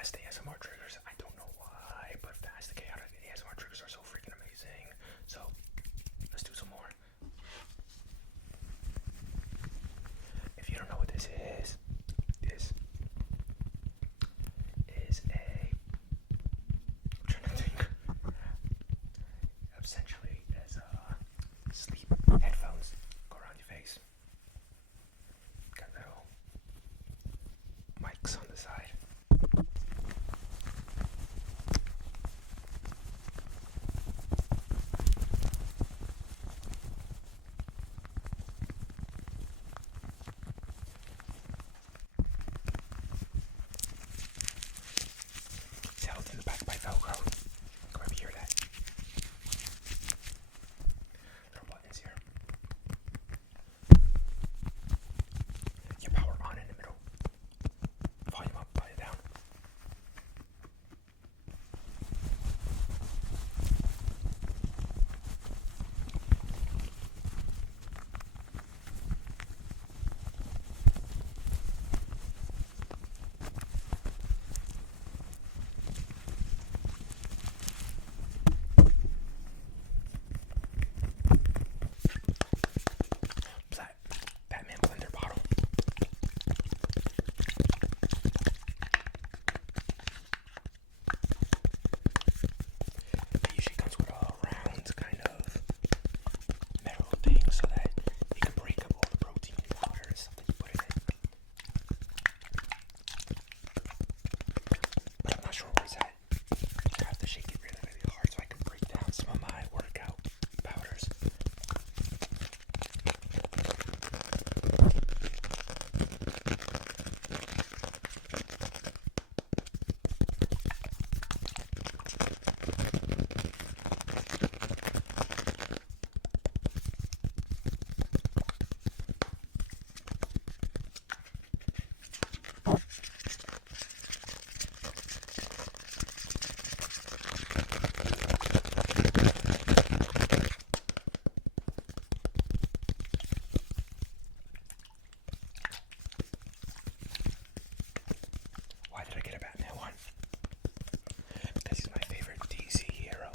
fast ASMR triggers. I don't know why, but fast chaotic ASMR triggers are so freaking amazing. So let's do some more. If you don't know what this is I'm trying to think. Essentially, as sleep headphones go around your face. Got little mics on the side. It's held in the back by Velcro. Come over hear that. Little buttons here. Your power on in the middle. Volume up, volume down. Batman blender bottle. It usually comes with a round kind of metal thing so that you can break up all the protein powder and stuff that you put in it. But I'm not sure where it's at. I have to shake it really, really hard so I can break down some of my workout powders. Why did I get a Batman one? Because he's my favorite DC hero.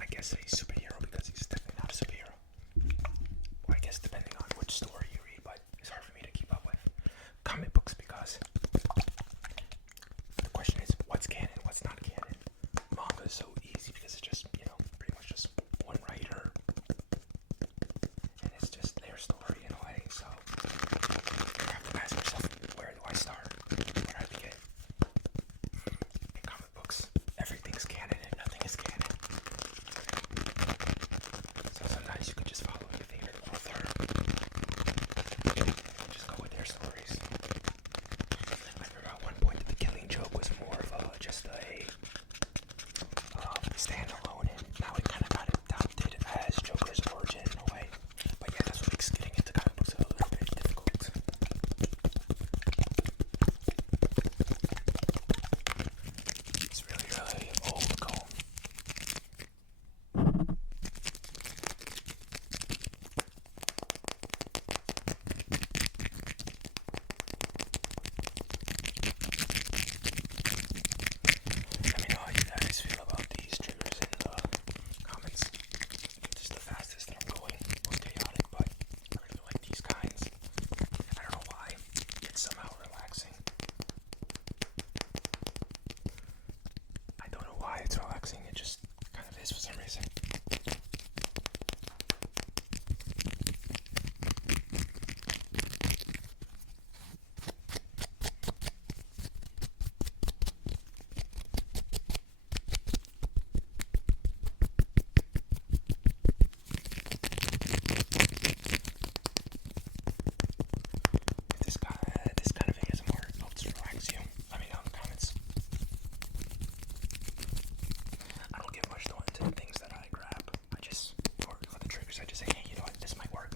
I guess say superhero because he's definitely not a superhero. Well, I guess depending on which story you read, but it's hard for me to keep up with. Comic books because the question is what's canon, what's not canon. Manga is so easy because it's just, pretty much just one writer. And it's just their story in a way, so you have to ask yourself, where do I start? Where do I begin? In comic books, everything's canon and nothing is canon. So sometimes you can just follow your favorite author and just go with their stories. I remember at one point The Killing Joke was more of just a standalone, and now it kind of got adopted as Joker's origin in a way. But yeah, that's what makes getting into comic books a little bit difficult. It's really, really old comb. Let me know how you guys feel about these triggers in the comments. Just the fastest that I'm going, most chaotic, but I really like these kinds. I don't know why. It's somehow relaxing. I don't know why it's relaxing. It just kind of is for some reason. This kind of ASMR helps relax you. Let me know in the comments. I don't give much thought into the things that I grab. For the triggers, I just say, hey, you know what, this might work.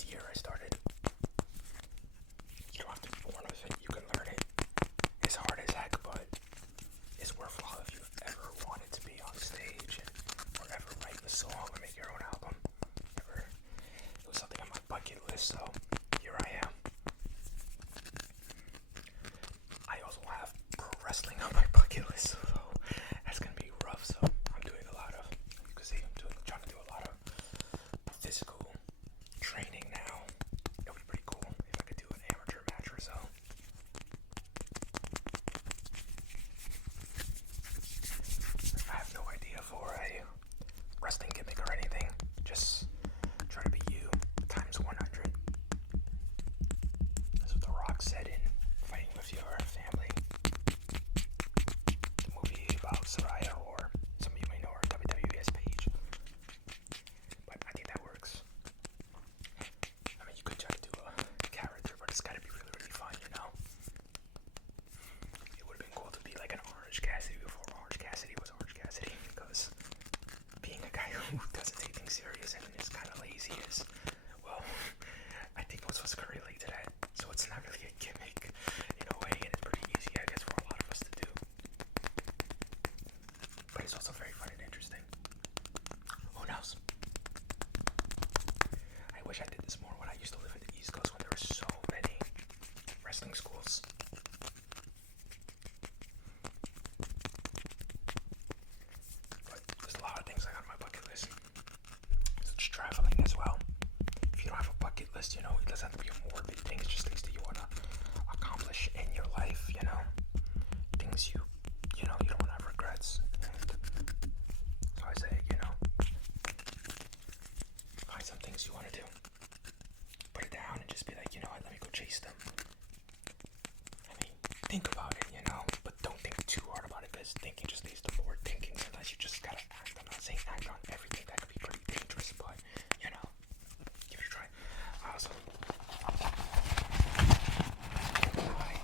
this year I started. You don't have to be born with it. You can learn it. It's hard as heck, but it's worthwhile if you've ever wanted to be on stage or ever write a song or make your own album. It was something on my bucket list, so here I am. I also have pro wrestling on my bucket list, so that's gonna be rough. So I'm doing a lot of, you can see, trying to do a lot of physical training now. It would be pretty cool if I could do an amateur match or so. I have no idea for a wrestling gimmick or anything. Just try to be you times 100. That's what The Rock said in Fighting with Your Family, the movie about Saraya, or some of you may know her WWE's page. But I think that works. I mean, you could try to do a character, but it's gotta be really, really fun, you know? It would have been cool to be like an Orange Cassidy before Orange Cassidy was Orange Cassidy, because being a guy who doesn't take things serious and is kind of lazy is, well, I think most of us can relate to that. So it's not really a gimmick in a way, and it's pretty easy, I guess, for a lot of us to do. But it's also very fun and interesting. Who knows? I wish I did this more when I used to live in the East Coast, when there were so many wrestling schools. But there's a lot of things I got on my bucket list. Such traveling as well. If you don't have a bucket list, you know, it doesn't have to be a morbid thing. It's just things that you want to accomplish in your life, you know. Things you know, you don't want to have regrets. And so I say, you know, find some things you want to do. Put it down and just be like, you know what, let me go chase them. I mean, think about it, you know, but don't think too hard about it, because thinking just leads to more thinking. Sometimes you just gotta act. I'm not saying act on everything. That could be pretty dangerous, but, you know, give it a try. Awesome. My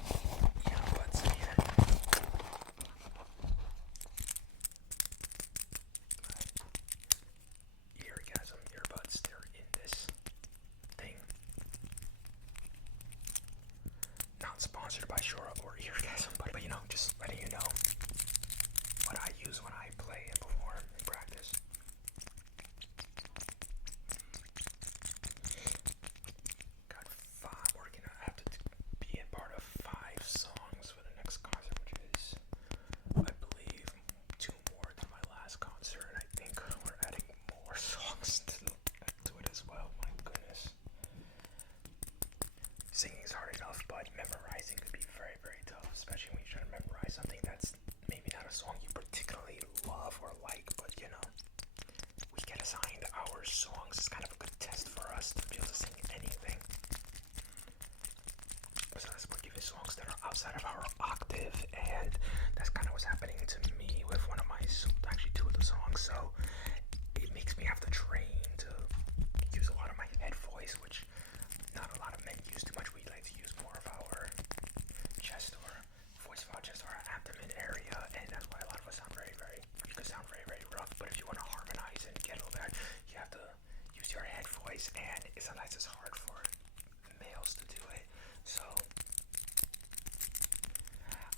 earbuds here. Eargasm earbuds, they're in this thing. Not sponsored by Shura or Eargasm, but you know, just letting you know what I use when I play and perform and practice. Got 5 working. I have to be a part of 5 songs for the next concert, which is, I believe, 2 more than my last concert. And I think we're adding more songs to it as well. My goodness. Singing is hard enough, but memorizing could be very, very tough, especially when you try to memorize something that's maybe not a song you particularly love or like, but you know, we get assigned our songs. It's kind of a good test for us to be able to sing anything. So that's what given songs that are outside of our octave, and that's kind of what's happening to me with one of my, actually 2 of the songs. So it makes me have to train to use a lot of my head voice, which not a lot of men use too much. We like to use more of our chest or voice of our chest or our abdomen area, and that's why a lot of us sound very, very, you can sound very, very rough. But if you want to harmonize and get all that, you have to use your head voice, and sometimes it's hard for males to do it. So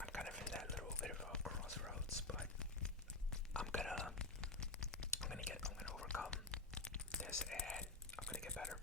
I'm kind of in that little bit of a crossroads, but I'm gonna overcome this, and I'm gonna get better.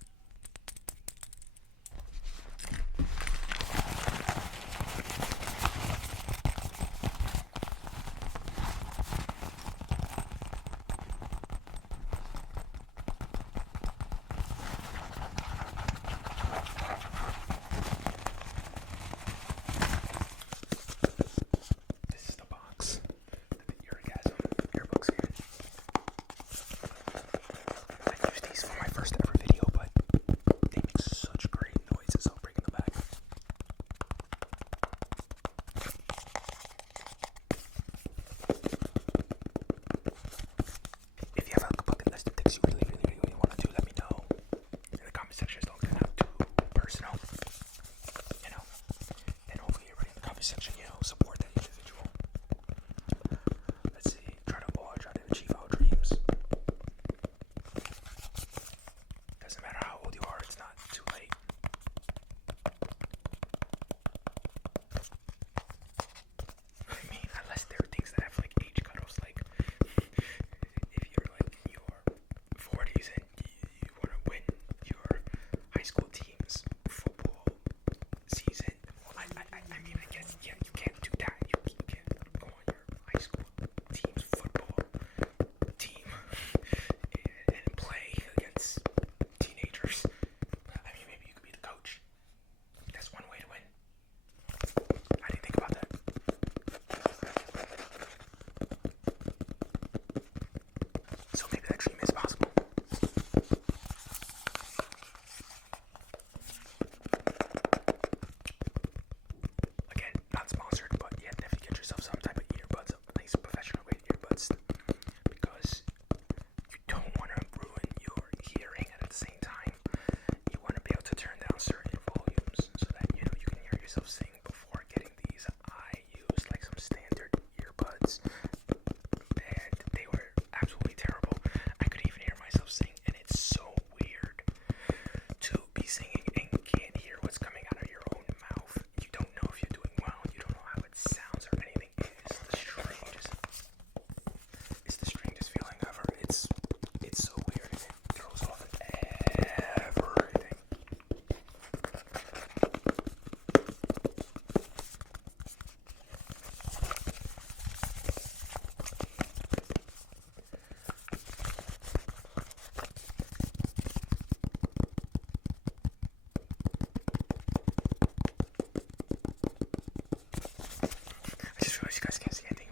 you guys can't see anything.